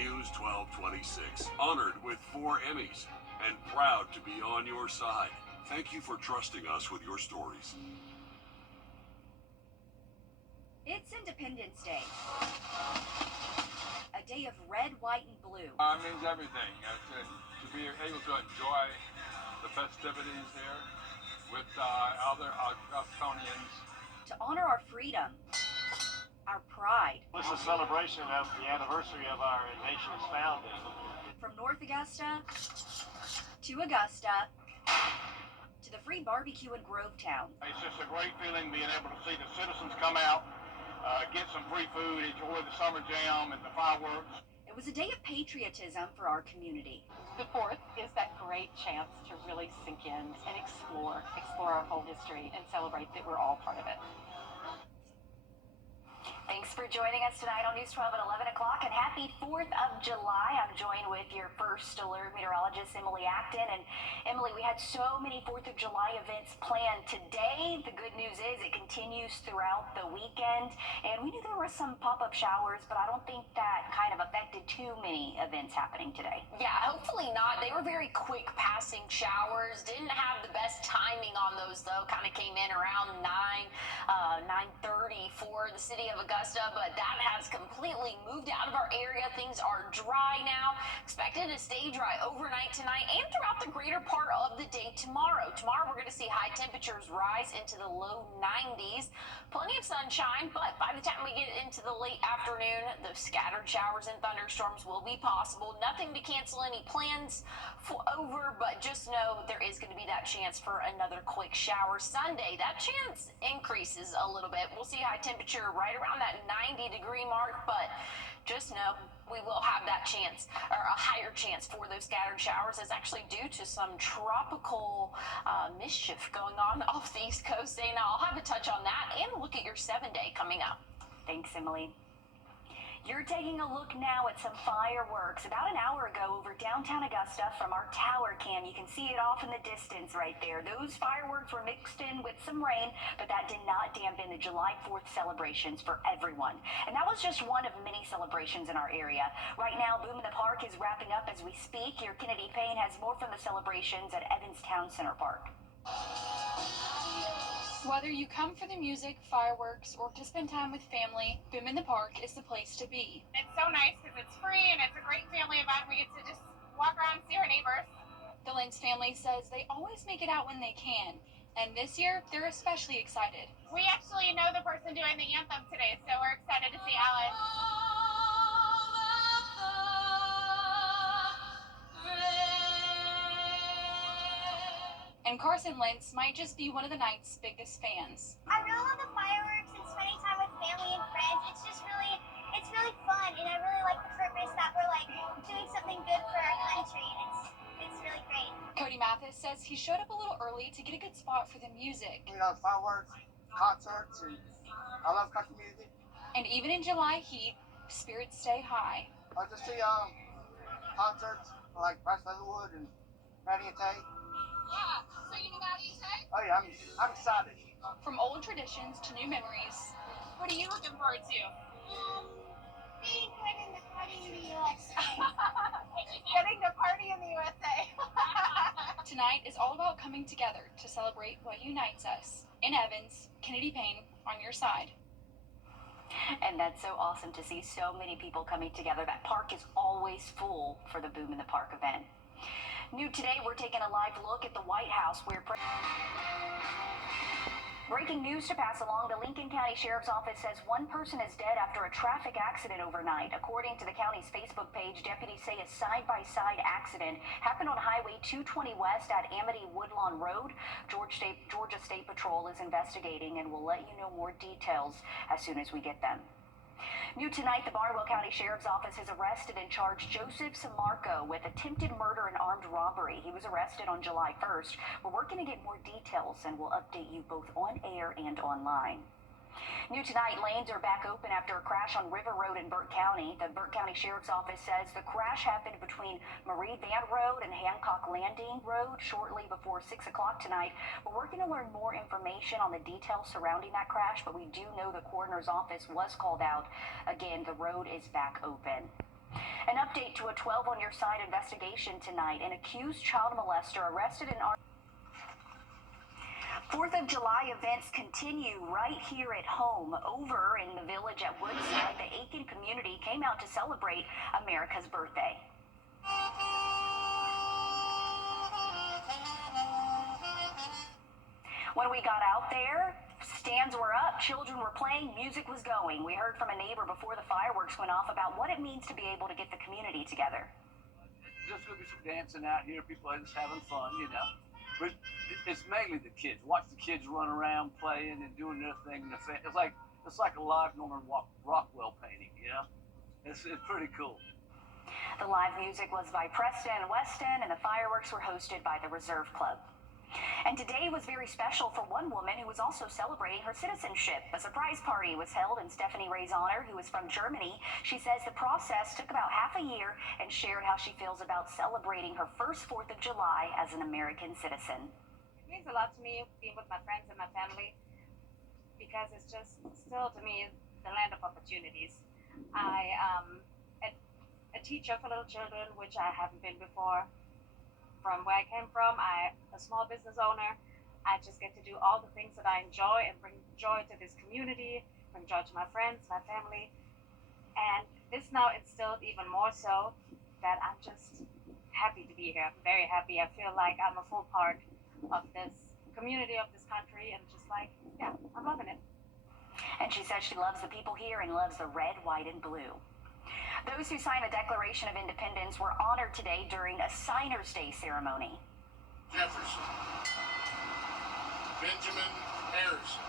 News 1226, honored with 4 Emmys, and proud to be on your side. Thank you for trusting us with your stories. It's Independence Day. A day of red, white, and blue. It means everything. To be able to enjoy the festivities here with other Uptonians. To honor our freedom, our pride. This is a celebration of the anniversary of our nation's founding. From North Augusta to Augusta to the free barbecue in Grovetown. It's just a great feeling being able to see the citizens come out, get some free food, enjoy the summer jam and the fireworks. It was a day of patriotism for our community. The 4th is that great chance to really sink in and explore our whole history and celebrate that we're all part of it. Thanks for joining us tonight on News 12 at 11 o'clock, and happy 4th of July. I'm joined with your first alert meteorologist, Emily Acton. And Emily, we had so many 4th of July events planned today. The good news is it continues throughout the weekend, and we knew there were some pop-up showers, but I don't think that kind of affected too many events happening today. Yeah, hopefully not. They were very quick passing showers. Didn't have the best timing on those, though. Kind of came in around 9:30 for the city of Augusta, but that has completely moved out of our area. Things are dry now. Expected to stay dry overnight tonight and throughout the greater part of the day tomorrow. Tomorrow we're going to see high temperatures rise into the low 90s. Plenty of sunshine, but by the time we get into the late afternoon, the scattered showers and thunderstorms will be possible. Nothing to cancel any plans over, but just know there is going to be that chance for another quick shower. Sunday, that chance increases a little bit. We'll see high temperature right around that 90-degree mark, but just know we will have that chance, or a higher chance for those scattered showers. Is actually due to some tropical mischief going on off the East Coast. And I'll have a touch on that and look at your 7-day coming up. Thanks, Emily. You're taking a look now at some fireworks. About an hour ago over downtown Augusta from our tower cam, you can see it off in the distance right there. Those fireworks were mixed in with some rain, but that did not dampen the July 4th celebrations for everyone. And that was just one of many celebrations in our area. Right now, Boom in the Park is wrapping up as we speak. Your Kennedy Payne has more from the celebrations at Evans Town Center Park. Whether you come for the music, fireworks, or to spend time with family, Boom in the Park is the place to be. It's so nice because it's free and it's a great family event. We get to just walk around and see our neighbors. The Lentz family says they always make it out when they can, and this year they're especially excited. We actually know the person doing the anthem today, so we're excited to see Alan. And Carson Lentz might just be one of the night's biggest fans. I really love the fireworks and spending time with family and friends. It's really fun, and I really like the purpose that we're doing something good for our country. It's really great. Cody Mathis says he showed up a little early to get a good spot for the music. We love fireworks, concerts, and I love country music. And even in July heat, spirits stay high. I just see concerts like Bryce Leatherwood and Maddie and Tay. Yeah, so you know Maddie and Tay? Oh yeah, I'm excited. From old traditions to new memories. What are you looking forward to? Being good in the party in the USA. Getting to party in the USA. Tonight is all about coming together to celebrate what unites us. In Evans, Kennedy Payne on your side. And that's so awesome to see so many people coming together. That park is always full for the Boom in the Park event. New today, we're taking a live look at the White House where breaking news to pass along. The Lincoln County Sheriff's Office says one person is dead after a traffic accident overnight. According to the county's Facebook page, deputies say a side-by-side accident happened on Highway 220 West at Amity Woodlawn Road. Georgia State Patrol is investigating and will let you know more details as soon as we get them. New tonight, the Barnwell County Sheriff's Office has arrested and charged Joseph Samarco with attempted murder and armed robbery. He was arrested on July 1st. We're working to get more details, and we'll update you both on air and online. New tonight, lanes are back open after a crash on River Road in Burke County. The Burke County Sheriff's Office says the crash happened between Marie Van Road and Hancock Landing Road shortly before 6 o'clock tonight. We're working to learn more information on the details surrounding that crash, but we do know the coroner's office was called out. Again, the road is back open. An update to a 12-on-your-side investigation tonight. An accused child molester arrested in 4th of July events continue right here at home. Over in the village at Woodside, the Aiken community came out to celebrate America's birthday. When we got out there, stands were up, children were playing, music was going. We heard from a neighbor before the fireworks went off about what it means to be able to get the community together. There's going to be some dancing out here. People are just having fun, you know. But it's mainly the kids. Watch the kids run around playing and doing their thing. It's like a live Norman Rockwell painting, you know. It's pretty cool. The live music was by Preston Weston, and the fireworks were hosted by the Reserve Club. And today was very special for one woman who was also celebrating her citizenship. A surprise party was held in Stephanie Ray's honor, who is from Germany. She says the process took about half a year and shared how she feels about celebrating her first 4th of July as an American citizen. It means a lot to me being with my friends and my family because it's just still to me the land of opportunities. I am a teacher for little children, which I haven't been before. From where I came from, I'm a small business owner. I just get to do all the things that I enjoy and bring joy to this community, bring joy to my friends, my family. And this now instilled even more so that I'm just happy to be here. I'm very happy. I feel like I'm a full part of this community, of this country, and just like, yeah, I'm loving it. And she says she loves the people here and loves the red, white, and blue. Those who signed the Declaration of Independence were honored today during a Signers' Day ceremony. Jefferson, Benjamin Harrison.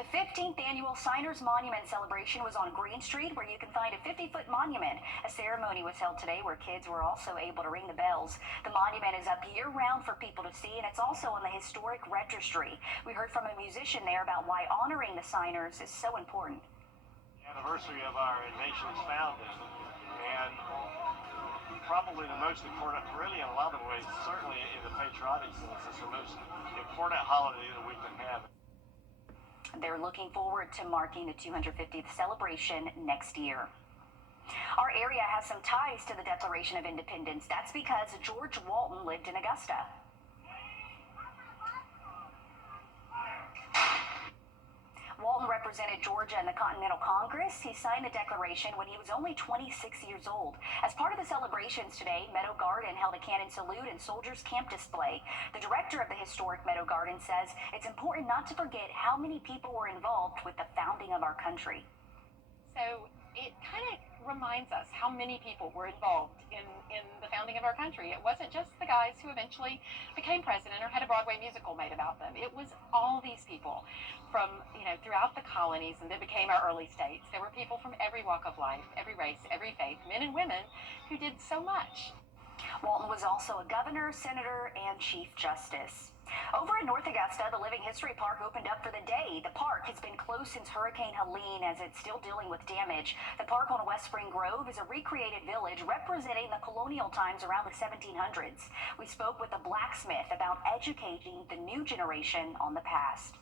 The 15th annual Signers Monument celebration was on Green Street, where you can find a 50-foot monument. A ceremony was held today where kids were also able to ring the bells. The monument is up year-round for people to see, and it's also on the historic registry. We heard from a musician there about why honoring the Signers is so important. Anniversary of our nation's founding, and probably the most important, really in a lot of ways, certainly in the patriotic sense, it's the most important holiday that we can have. They're looking forward to marking the 250th celebration next year. Our area has some ties to the Declaration of Independence. That's because George Walton lived in Augusta. Walton represented Georgia in the Continental Congress. He signed the Declaration when he was only 26 years old. As part of the celebrations today, Meadow Garden held a cannon salute and soldiers' camp display. The director of the historic Meadow Garden says it's important not to forget how many people were involved with the founding of our country. So it kind of reminds us how many people were involved in the founding of our country. It wasn't just the guys who eventually became president or had a Broadway musical made about them. It was all these people from, throughout the colonies and that became our early states. There were people from every walk of life, every race, every faith, men and women who did so much. Walton was also a governor, senator, and chief justice. Over in North Augusta, the Living History Park opened up for the day. The park has been closed since Hurricane Helene as it's still dealing with damage. The park on West Spring Grove is a recreated village representing the colonial times around the 1700s. We spoke with a blacksmith about educating the new generation on the past.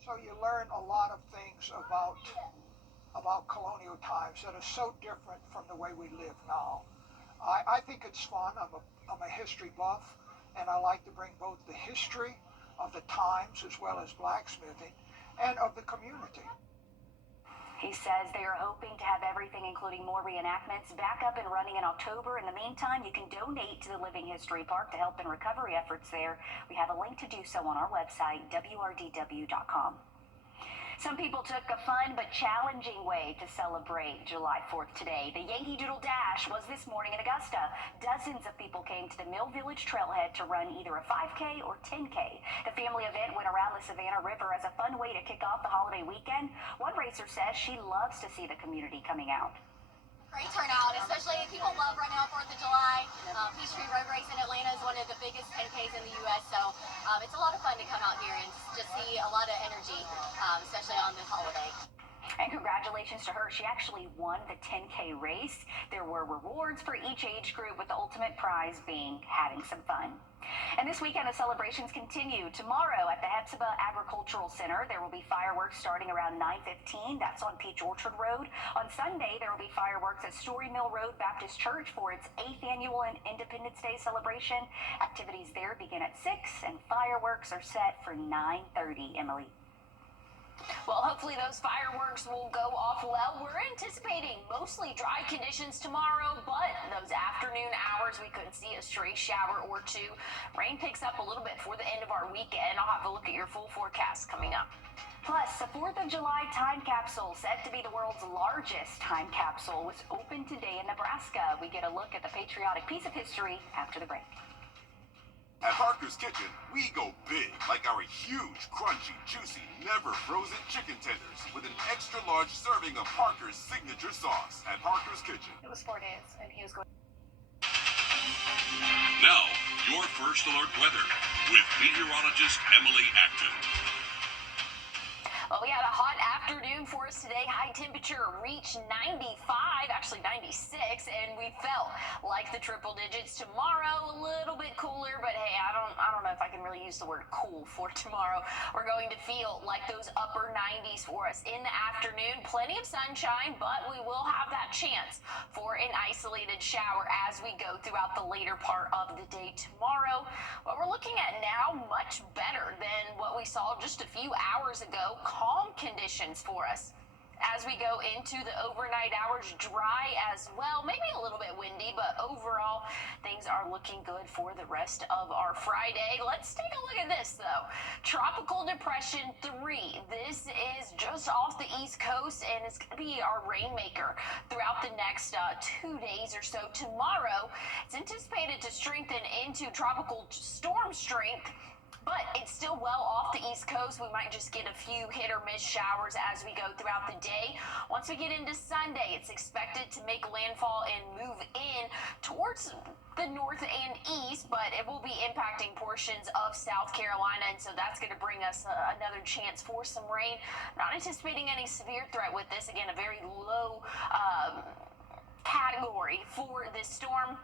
So you learn a lot of things about colonial times that are so different from the way we live now. I think it's fun. I'm a history buff, and I like to bring both the history of the times as well as blacksmithing and of the community. He says they are hoping to have everything, including more reenactments, back up and running in October. In the meantime, you can donate to the Living History Park to help in recovery efforts there. We have a link to do so on our website, wrdw.com. Some people took a fun but challenging way to celebrate July 4th today. The Yankee Doodle Dash was this morning in Augusta. Dozens of people came to the Mill Village Trailhead to run either a 5K or 10K. The family event went around the Savannah River as a fun way to kick off the holiday weekend. One racer says she loves to see the community coming out. Great turnout, especially people love running on 4th of July. Peachtree Road Race in Atlanta is one of the biggest 10Ks in the U.S., so it's a lot of fun to come out here and just see a lot of energy, especially on this holiday. And congratulations to her. She actually won the 10K race. There were rewards for each age group, with the ultimate prize being having some fun. And this weekend, the celebrations continue. Tomorrow at the Hepzibah Agricultural Center, there will be fireworks starting around 9:15. That's on Peach Orchard Road. On Sunday, there will be fireworks at Story Mill Road Baptist Church for its 8th annual Independence Day celebration. Activities there begin at 6, and fireworks are set for 9:30, Emily. Well, hopefully those fireworks will go off well. We're anticipating mostly dry conditions tomorrow, but those afternoon hours we could see a stray shower or two. Rain picks up a little bit for the end of our weekend. I'll have a look at your full forecast coming up. Plus, the 4th of July time capsule, said to be the world's largest time capsule, was opened today in Nebraska. We get a look at the patriotic piece of history after the break. At Parker's Kitchen, we go big, like our huge, crunchy, juicy, never frozen chicken tenders with an extra large serving of Parker's signature sauce. At Parker's Kitchen. It was 4 days, and he was going. Now, your first alert weather with meteorologist Emily Acton. Well, we had a hot afternoon for us today. High temperature reached 95, actually 96, and we felt like the triple digits. Tomorrow, a little bit cooler, but hey, I don't know if I can really use the word cool for tomorrow. We're going to feel like those upper 90s for us in the afternoon. Plenty of sunshine, but we will have that chance for an isolated shower as we go throughout the later part of the day tomorrow. What we're looking at now, much better than what we saw just a few hours ago. Calm conditions for us as we go into the overnight hours. Dry as well, maybe a little bit windy, but overall things are looking good for the rest of our Friday. Let's take a look at this though. Tropical Depression 3. This is just off the East Coast, and it's going to be our rainmaker throughout the next 2 days or so. Tomorrow, it's anticipated to strengthen into tropical storm strength, but it's still well off the East Coast. We might just get a few hit or miss showers as we go throughout the day. Once we get into Sunday, it's expected to make landfall and move in towards the north and east, but it will be impacting portions of South Carolina, and so that's going to bring us another chance for some rain. Not anticipating any severe threat with this. Again, a very low category for this storm.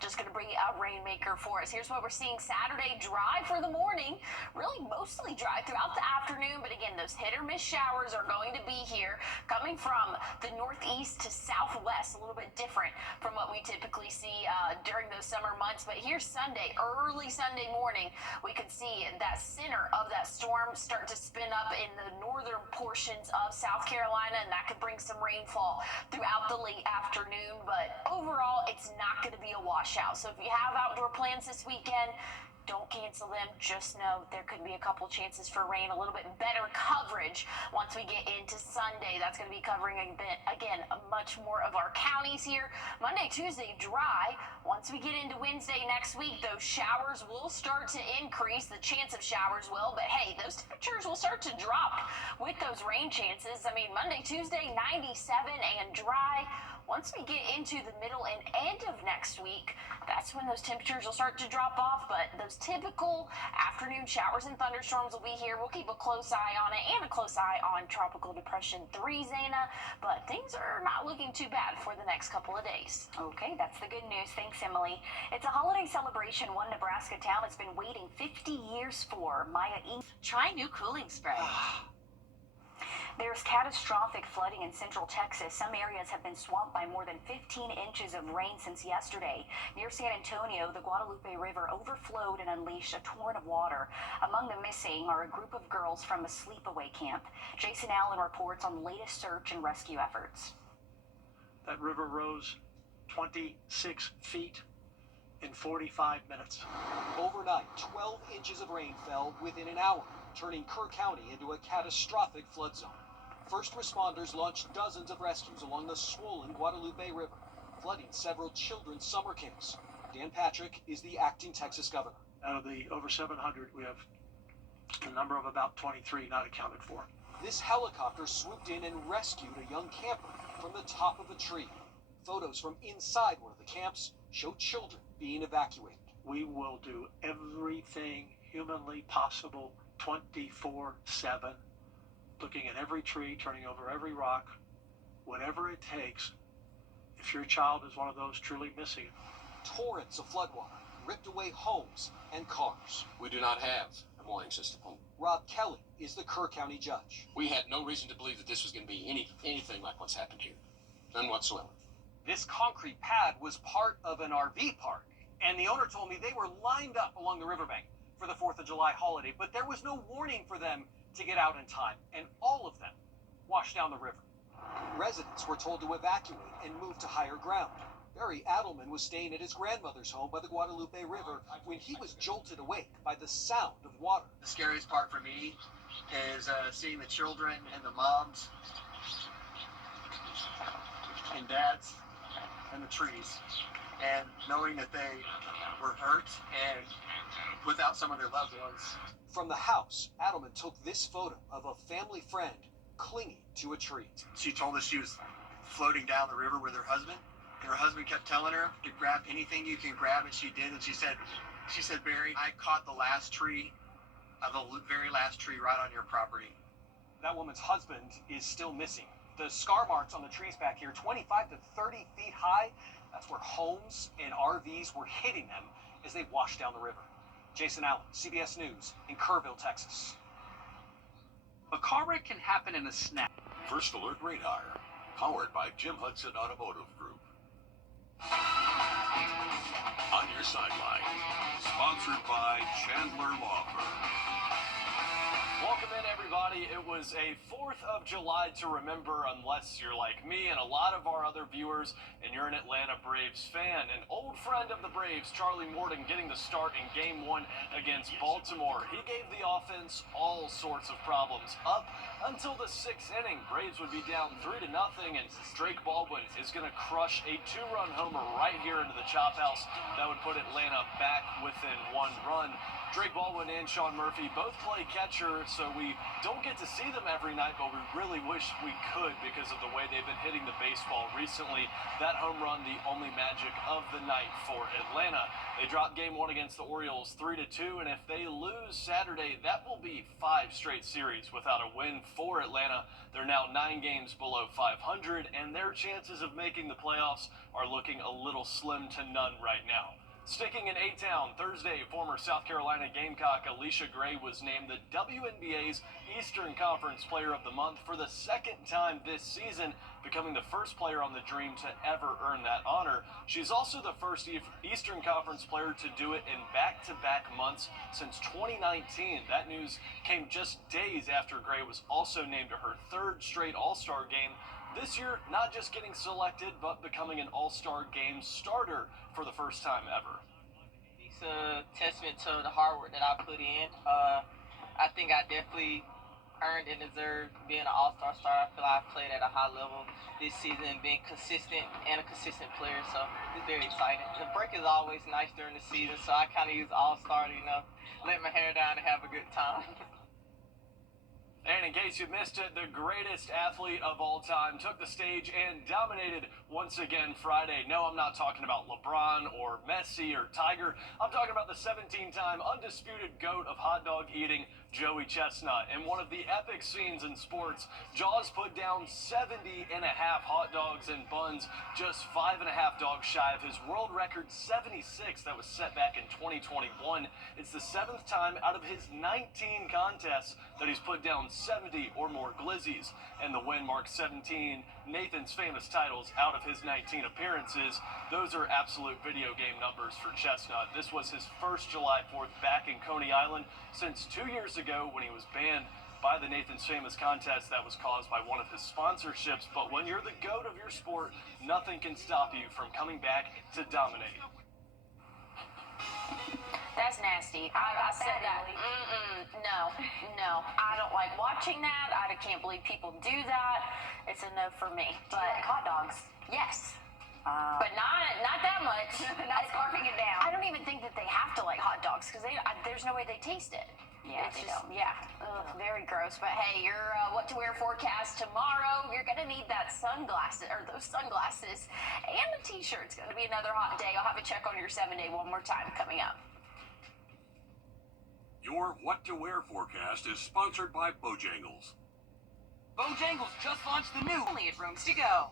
Just going to bring a rainmaker for us. Here's what we're seeing Saturday. Dry for the morning, really mostly dry throughout the afternoon, but again, those hit or miss showers are going to be here, coming from the northeast to southwest, a little bit different from what we typically see during those summer months. But here's Sunday, early Sunday morning, we could see that center of that storm start to spin up in the northern portions of South Carolina, and that could bring some rainfall throughout the late afternoon. But overall, it's not going to be a washout. So if you have outdoor plans this weekend, don't cancel them. Just know there could be a couple chances for rain. A little bit better coverage once we get into Sunday. That's going to be covering again much more of our counties here. Monday, Tuesday, dry. Once we get into Wednesday next week, those showers will start to increase. The chance of showers will, but hey, those temperatures will start to drop with those rain chances. I mean, Monday, Tuesday, 97 and dry. Once we get into the middle and end of next week, that's when those temperatures will start to drop off. But those typical afternoon showers and thunderstorms will be here. We'll keep a close eye on it and a close eye on Tropical Depression 3, Zana. But things are not looking too bad for the next couple of days. Okay, that's the good news. Thanks, Emily. It's a holiday celebration one Nebraska town has been waiting 50 years for. Try new cooling spray. There's catastrophic flooding in central Texas. Some areas have been swamped by more than 15 inches of rain since yesterday. Near San Antonio, the Guadalupe River overflowed and unleashed a torrent of water. Among the missing are a group of girls from a sleepaway camp. Jason Allen reports on the latest search and rescue efforts. That river rose 26 feet in 45 minutes. Overnight, 12 inches of rain fell within an hour, turning Kerr County into a catastrophic flood zone. First responders launched dozens of rescues along the swollen Guadalupe River, flooding several children's summer camps. Dan Patrick is the acting Texas governor. Out of the over 700, we have a number of about 23 not accounted for. This helicopter swooped in and rescued a young camper from the top of a tree. Photos from inside one of the camps show children being evacuated. We will do everything humanly possible 24/7, looking at every tree, turning over every rock, whatever it takes, if your child is one of those truly missing. Torrents of floodwater ripped away homes and cars. We do not have a mooring system. Rob Kelly is the Kerr County judge. We had no reason to believe that this was going to be anything like what's happened here. None whatsoever. This concrete pad was part of an RV park, and the owner told me they were lined up along the riverbank for the 4th of July holiday, but there was no warning for them to get out in time, and all of them washed down the river. Residents were told to evacuate and move to higher ground. Barry Adelman was staying at his grandmother's home by the Guadalupe River when he was jolted awake by the sound of water. The scariest part for me is seeing the children and the moms and dads and the trees, and knowing that they were hurt and without some of their loved ones. From the house, Adelman took this photo of a family friend clinging to a tree. She told us she was floating down the river with her husband, and her husband kept telling her to grab anything you can grab, and she did. And she said, Barry, I caught the last tree, the very last tree right on your property. That woman's husband is still missing. The scar marks on the trees back here, 25 to 30 feet high. That's where homes and RVs were hitting them as they washed down the river. Jason Allen, CBS News in Kerrville, Texas. A car wreck can happen in a snap. First Alert Radar, powered by Jim Hudson Automotive Group. On your sideline, sponsored by Chandler Law Firm. Welcome in, everybody. It was a 4th of July to remember, unless you're like me and a lot of our other viewers, and you're an Atlanta Braves fan. An old friend of the Braves, Charlie Morton, getting the start in Game 1 against Baltimore. He gave the offense all sorts of problems up until the 6th inning. Braves would be down 3-0, and Drake Baldwin is going to crush a 2-run homer right here into the chop house. That would put Atlanta back within 1 run. Drake Baldwin and Sean Murphy both play catcher, so we don't get to see them every night, but we really wish we could because of the way they've been hitting the baseball recently. That home run, the only magic of the night for Atlanta. They dropped Game 1 against the Orioles 3-2, and if they lose Saturday, that will be 5 straight series without a win for Atlanta. They're now 9 games below 500, and their chances of making the playoffs are looking a little slim to none right now. Sticking in A-Town, Thursday, former South Carolina Gamecock Alicia Gray was named the WNBA's Eastern Conference Player of the Month for the 2nd time this season, becoming the first player on the Dream to ever earn that honor. She's also the first Eastern Conference player to do it in back-to-back months since 2019. That news came just days after Gray was also named to her 3rd straight All-Star game. This year, not just getting selected, but becoming an All-Star Game starter for the first time ever. It's a testament to the hard work that I put in. I think I definitely earned and deserved being an All-Star star. I feel like I played at a high level this season, being consistent and a consistent player, so it's very exciting. The break is always nice during the season, so I kind of use All-Star to, let my hair down and have a good time. And in case you missed it, the greatest athlete of all time took the stage and dominated once again Friday. No, I'm not talking about LeBron or Messi or Tiger. I'm talking about the 17-time undisputed GOAT of hot dog eating, Joey Chestnut. In one of the epic scenes in sports, Jaws put down 70.5 hot dogs and buns, just 5.5 dogs shy of his world record 76 that was set back in 2021. It's the 7th time out of his 19 contests that he's put down 70 or more glizzies, and the win marks 17 Nathan's famous titles out of his 19 appearances. Those are absolute video game numbers for Chestnut. This was his first July 4th back in Coney Island since 2 years ago when he was banned by the Nathan's Famous contest that was caused by one of his sponsorships. But when you're the GOAT of your sport, nothing can stop you from coming back to dominate. That's nasty. I said that. No. I don't like watching that. I can't believe people do that. It's a no for me. Do you like hot dogs? Yes. But not that much. Not scarfing it down. I don't even think that they have to like hot dogs because there's no way they taste it. Yeah, it's just, yeah. Ugh, very gross. But hey, your what to wear forecast tomorrow. You're gonna need that those sunglasses, and the t-shirt. It's gonna be another hot day. I'll have a check on your 7-day one more time coming up. Your What to Wear forecast is sponsored by Bojangles. Bojangles just launched the new only at Rooms to Go.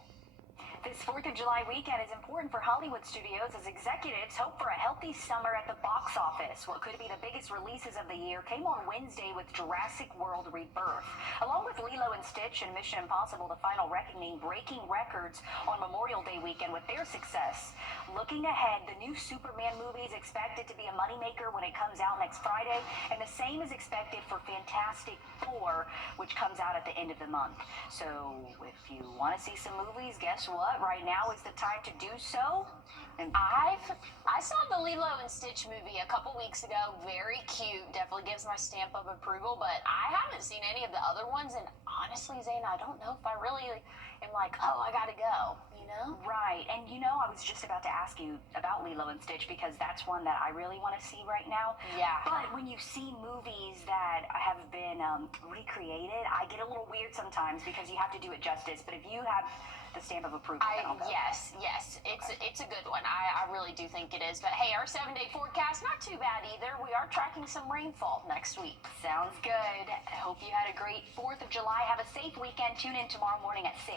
This 4th of July weekend is important for Hollywood studios as executives hope for a healthy summer at the box office. What could be the biggest releases of the year came on Wednesday with Jurassic World Rebirth. Along with Lilo and Stitch and Mission Impossible: The Final Reckoning breaking records on Memorial Day weekend with their success. Looking ahead, the new Superman movie is expected to be a moneymaker when it comes out next Friday, and the same is expected for Fantastic Four, which comes out at the end of the month. So if you want to see some movies, guess what? Right now is the time to do so. And I saw the Lilo and Stitch movie a couple weeks ago. Very cute. Definitely gives my stamp of approval. But I haven't seen any of the other ones. And honestly, Zane, I don't know if I really am like, oh, I gotta go. You know? Right. And you know, I was just about to ask you about Lilo and Stitch because that's one that I really want to see right now. Yeah. But when you see movies that have been recreated, I get a little weird sometimes because you have to do it justice. But if you have the stamp of approval, then I'll go. Yes, it's a good one. I really do think it is. But hey, our 7-day forecast, not too bad either. We are tracking some rainfall next week. Sounds good. I hope you had a great 4th of July. Have a safe weekend. Tune in tomorrow morning at 6.